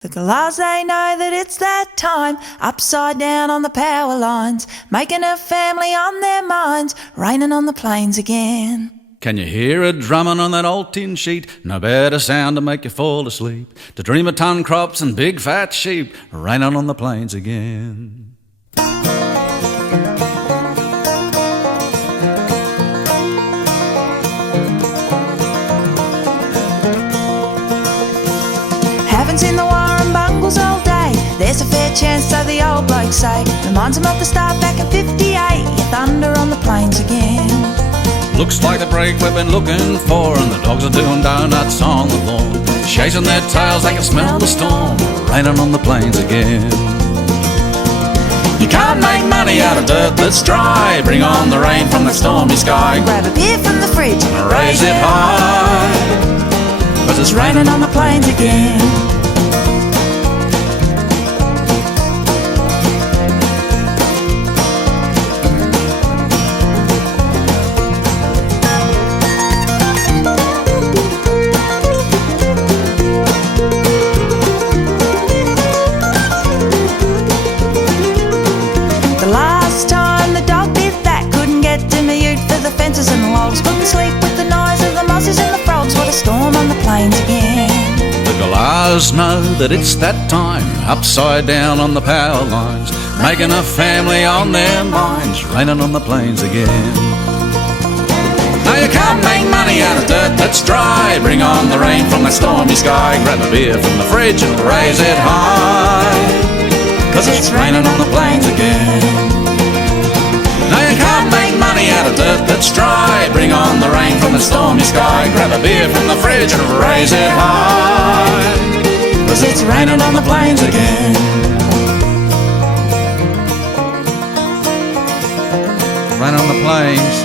The galahs, they know that it's that time, upside down on the power lines, making a family on their minds, raining on the plains again. Can you hear it drumming on that old tin sheet? No better sound to make you fall asleep, to dream of ton crops and big fat sheep, raining on the plains again. Haven't seen the Warren bungles all day. There's a fair chance, so the old blokes say. Reminds them of the start back in 58. You thunder on the plains again. Looks like the break we've been looking for, and the dogs are doing donuts on the lawn, chasing their tails, they can smell the storm, raining on the plains again. You can't make money out of dirt that's dry. Bring on the rain from the stormy sky. Grab a beer from the fridge and raise it high, 'cause it's raining on the plains again. And the logs couldn't sleep with the noise of the mosses and the frogs. What a storm on the plains again. The galahs know that it's that time, upside down on the power lines, making a family on their minds, raining on the plains again. Now you can't make money out of dirt that's dry. Bring on the rain from the stormy sky. Grab a beer from the fridge and raise it high, 'cause it's raining on the plains again. Now you can't make money out of dirt that's dry. Bring on the rain from the stormy sky. Grab a beer from the fridge and raise it high, 'cause it's raining on the plains again. Rain on the plains.